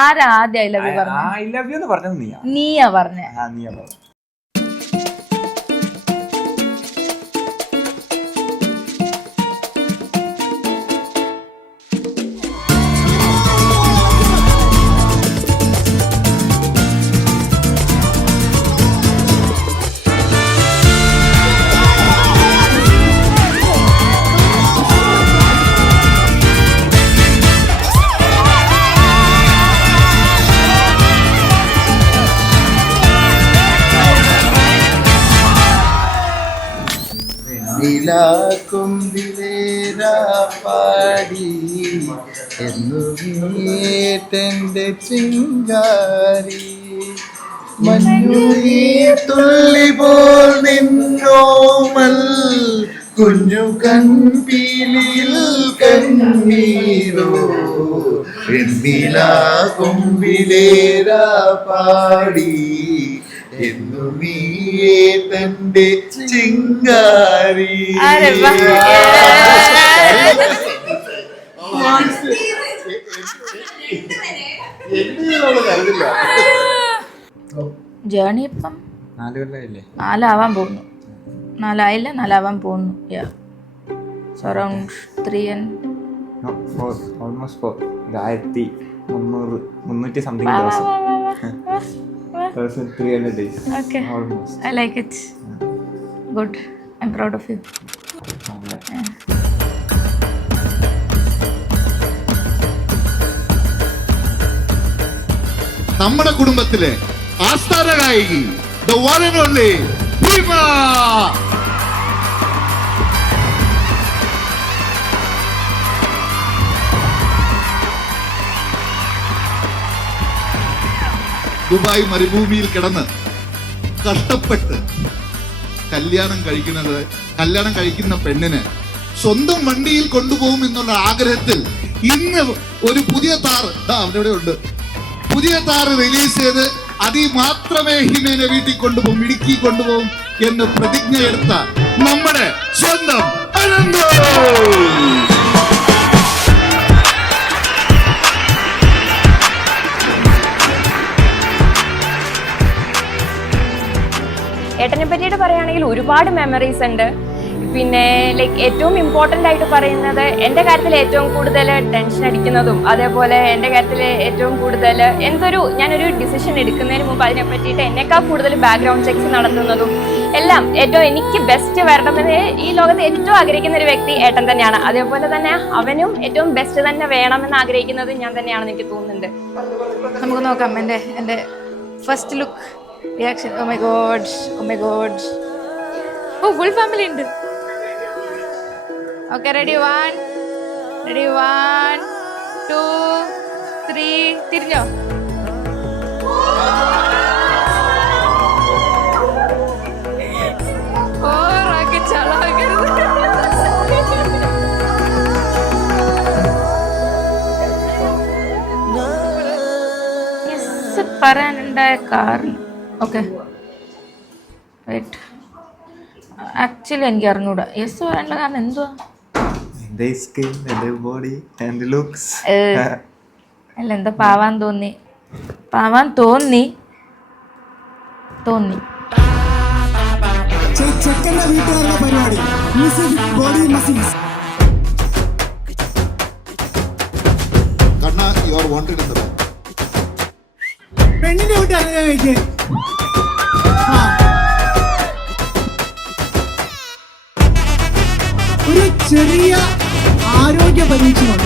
ആരാ ആദ്യം I love you പറഞ്ഞു? ഐ ലവ് യു എന്ന് പറഞ്ഞത് നീയാ പറഞ്ഞേ. നീയാ പറഞ്ഞു. കുമ്പിലേരാ പാടി എന്നു വീട്ടെൻ്റെ ചിങ്കാരി മഞ്ഞുനീർത്തുള്ളി പോൽ നിന്നോമൽ കുഞ്ഞു കൺപീലിയിൽ കണ്ണീരോ എന്നിലാ കുമ്പിലേരാ പാടി എന്നു നീയേ തന്റെ ചിങ്കാരി. ജേണി ഇപ്പം 4 കൊല്ലമായില്ലേ? 4 പോകുന്നു. 4 4 പോകുന്നു. So around 3 and 4, almost 4. 1300 something ദിവസം. 300 days. Okay. Almost. I like it. Good. I'm proud of you. നമ്മുടെ കുടുംബത്തിലെ ആസ്ഥാന ഗായിക the one and only Bhima. Dubai മരുഭൂമിയിൽ കിടന്ന് കഷ്ടപ്പെട്ട് കല്യാണം കഴിക്കുന്ന പെണ്ണിന് സ്വന്തം വണ്ടിയിൽ കൊണ്ടുപോകും എന്നുള്ള ആഗ്രഹത്തിൽ ഇന്ന് ഒരു പുതിയ താറ് റിലീസ് ചെയ്ത് അതിൽ മാത്രമേ ഹിമേനെ വീട്ടിൽ കൊണ്ടുപോകും, ഇടുക്കി കൊണ്ടുപോകും എന്ന് പ്രതിജ്ഞ എടുത്ത നമ്മുടെ സ്വന്തം അനന്തു. ഏട്ടനെ പറ്റിയിട്ട് പറയുകയാണെങ്കിൽ ഒരുപാട് മെമ്മറീസ് ഉണ്ട്. പിന്നെ ഏറ്റവും ഇമ്പോർട്ടൻ്റ് ആയിട്ട് പറയുന്നത് എൻ്റെ കാര്യത്തിൽ ഏറ്റവും കൂടുതൽ ടെൻഷൻ അടിക്കുന്നതും അതേപോലെ എൻ്റെ കാര്യത്തിൽ ഏറ്റവും കൂടുതൽ ഞാനൊരു ഡിസിഷൻ എടുക്കുന്നതിന് മുമ്പ് അതിനെ പറ്റിയിട്ട് എന്നെക്കാൾ കൂടുതൽ ബാക്ക്ഗ്രൗണ്ട് ചെക്സ് നടത്തുന്നതും എല്ലാം ഏറ്റവും എനിക്ക് ബെസ്റ്റ് വരണമെന്ന് ഈ ലോകത്ത് ഏറ്റവും ആഗ്രഹിക്കുന്ന ഒരു വ്യക്തി ഏട്ടൻ തന്നെയാണ്. അതേപോലെ തന്നെ അവനും ഏറ്റവും ബെസ്റ്റ് തന്നെ വേണമെന്ന് ആഗ്രഹിക്കുന്നത് ഞാൻ തന്നെയാണെന്ന് എനിക്ക് തോന്നുന്നുണ്ട്. നമുക്ക് നോക്കാം എൻ്റെ first look reaction. Oh my god. Oh full family ഉണ്ട്. ഓക്കെ, റെഡി 1 2 3 തിരിഞ്ഞോ. പറയാനുണ്ടായ കാരണം ഓക്കെ വെയിറ്റ്, ആക്ച്വലി എനിക്ക് അറിഞ്ഞൂടാ. യെസ് പറയാനുള്ള കാരണം എന്തുവാ? അല്ല, എന്താ പാവാൻ തോന്നി. പെണ്ണിന്റെ വീട്ടുകാരെ ഒരു ചെറിയ ആരോഗ്യ പരീക്ഷണം.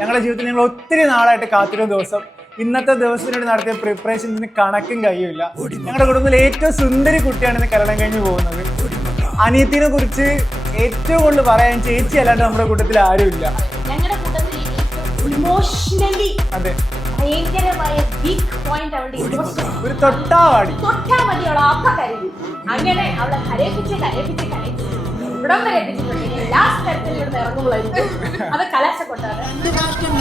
ഞങ്ങളുടെ ജീവിതത്തിൽ ഞങ്ങൾ ഒത്തിരി നാളായിട്ട് കാത്തിരുന്ന ദിവസം. ഇന്നത്തെ ദിവസത്തിന് വേണ്ടി നടത്തിയ പ്രിപ്പറേഷൻസിന് കണക്കും കഴിയില്ല. ഞങ്ങളുടെ കുടുംബത്തിൽ ഏറ്റവും സുന്ദരി കുട്ടിയാണ് ഇന്ന് കല്യാണം കഴിഞ്ഞ് പോകുന്നത്. അനിയത്തിനെ കുറിച്ച് ഏറ്റവും കൂടുതൽ പറയാൻ ചേച്ചി അല്ലാണ്ട് നമ്മുടെ കൂട്ടത്തിൽ ആരുമില്ല. ഞങ്ങളുടെ കൂട്ടത്തിൽ ഇമോഷണലി അതെ, ഭയങ്കരമായ വീക്ക് പോയിന്റ് അവളുടെ ഇമോഷൻ. ഒരു തൊട്ടാവാടി തൊട്ടാ മതി അവളെ ഒക്കെ കരയും. അങ്ങനെ അവളെ കരയിപ്പിച്ച് ഇവിടം വരെ എത്തിച്ചിട്ടുണ്ട്. ലാസ്റ്റ് തരത്തിൽ ഇവിടെ ഇറങ്ങുമ്പോഴായിരിക്കും അത് കലാശക്കൊട്ടാണ്.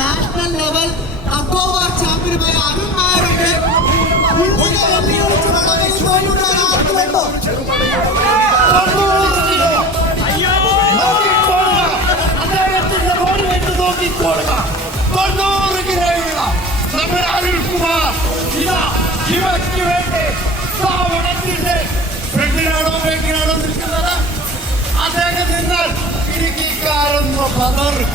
നാഷണൽ ലെവൽ അഗോവാർ ചാമ്പ്യനുമായ അരുൺമാരുടെ നിൽക്കുന്നത് അദ്ദേഹം നിന്നാൽ ഇടുക്കിക്കാരെന്ന് പതറും.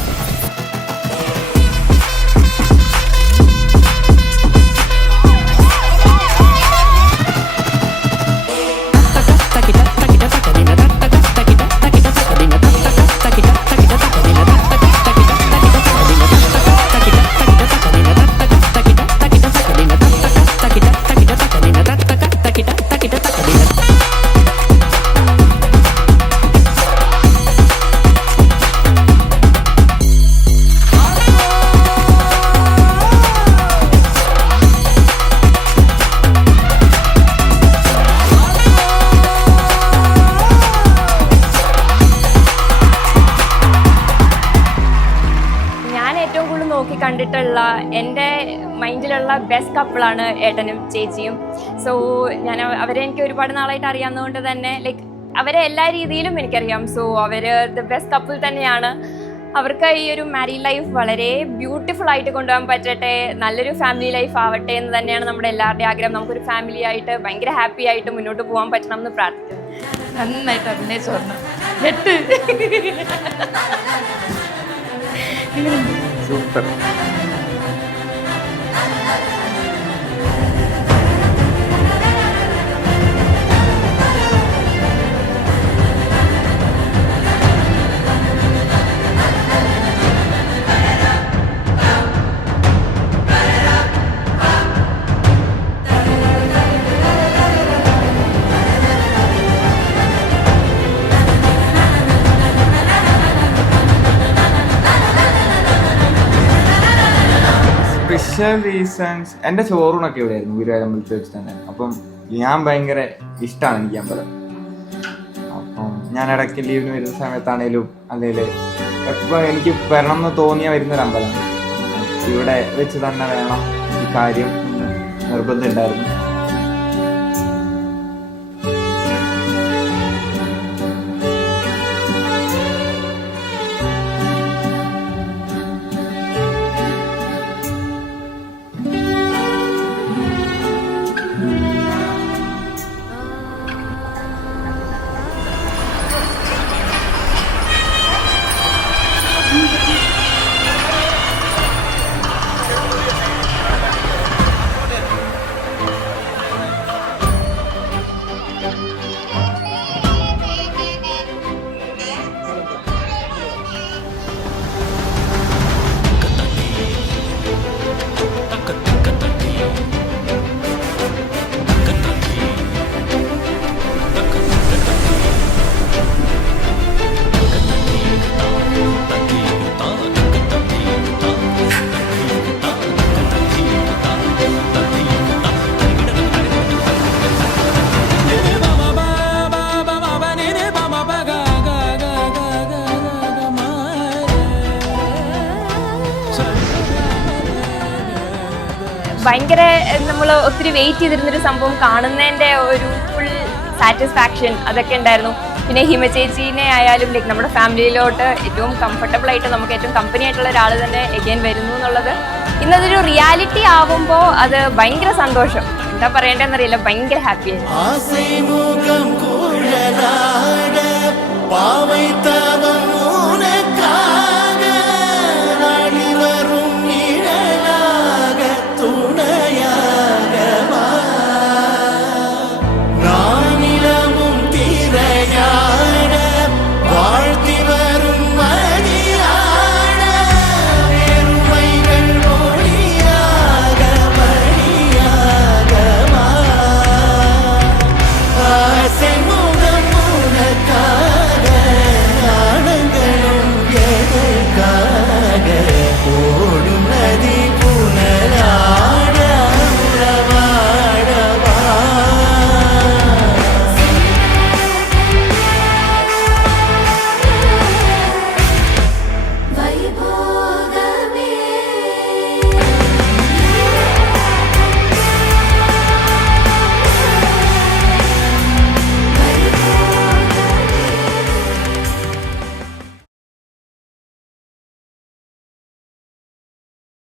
കണ്ടിട്ടുള്ള എൻ്റെ മൈൻഡിലുള്ള ബെസ്റ്റ് കപ്പിളാണ് ഏട്ടനും ചേച്ചിയും. സോ ഞാൻ അവരെ എനിക്ക് ഒരുപാട് നാളായിട്ട് അറിയാവുന്നതുകൊണ്ട് തന്നെ ലൈക്ക് അവരെ എല്ലാ രീതിയിലും എനിക്കറിയാം. സോ അവർ ദ ബെസ്റ്റ് കപ്പിൾ തന്നെയാണ്. അവർക്ക് ഈ ഒരു മാരീഡ് ലൈഫ് വളരെ ബ്യൂട്ടിഫുൾ ആയിട്ട് കൊണ്ടുപോകാൻ പറ്റട്ടെ, നല്ലൊരു ഫാമിലി ലൈഫ് ആവട്ടെ എന്ന് തന്നെയാണ് നമ്മുടെ എല്ലാവരുടെയും ആഗ്രഹം. നമുക്കൊരു ഫാമിലി ആയിട്ട് ഭയങ്കര ഹാപ്പി ആയിട്ട് മുന്നോട്ട് പോകാൻ പറ്റണം എന്ന് പ്രാർത്ഥിക്കുന്നു. നന്നായിട്ട് അഭിനയിച്ചു പറഞ്ഞു. സൂപ്പർ. സ്പെഷ്യൽ റീസൺസ് എൻ്റെ ചോറൂണൊക്കെ ഇവിടെയായിരുന്നു, ഗുരുവായൂരമ്പലത്തിൽ വെച്ച് തന്നെ. അപ്പം ഞാൻ ഭയങ്കര ഇഷ്ടമാണ് എനിക്ക് അമ്പലം. അപ്പം ഞാൻ ഇടയ്ക്ക് ലീവിന് വരുന്ന സമയത്താണേലും അല്ലെങ്കിൽ എപ്പോൾ എനിക്ക് വരണം എന്ന് തോന്നിയാൽ വരുന്നൊരു അമ്പലമാണ്. ഇവിടെ വെച്ച് തന്നെ വേണം ഈ കാര്യം നിർബന്ധം ഉണ്ടായിരുന്നു. ഭയങ്കര നമ്മൾ ഒത്തിരി വെയിറ്റ് ചെയ്തിരുന്നൊരു സംഭവം കാണുന്നതിൻ്റെ ഒരു ഫുൾ സാറ്റിസ്ഫാക്ഷൻ അതൊക്കെ ഉണ്ടായിരുന്നു. പിന്നെ ഹിമ ചേച്ചീനെ ആയാലും ലൈക്ക് നമ്മുടെ ഫാമിലിയിലോട്ട് ഏറ്റവും കംഫർട്ടബിൾ ആയിട്ട് നമുക്ക് ഏറ്റവും കമ്പനി ആയിട്ടുള്ള ഒരാൾ തന്നെ എഗെയിൻ വരുന്നു എന്നുള്ളത് ഇന്നതൊരു റിയാലിറ്റി ആവുമ്പോൾ അത് ഭയങ്കര സന്തോഷം. എന്താ പറയേണ്ടതെന്നറിയില്ല, ഭയങ്കര ഹാപ്പിയായിരുന്നു.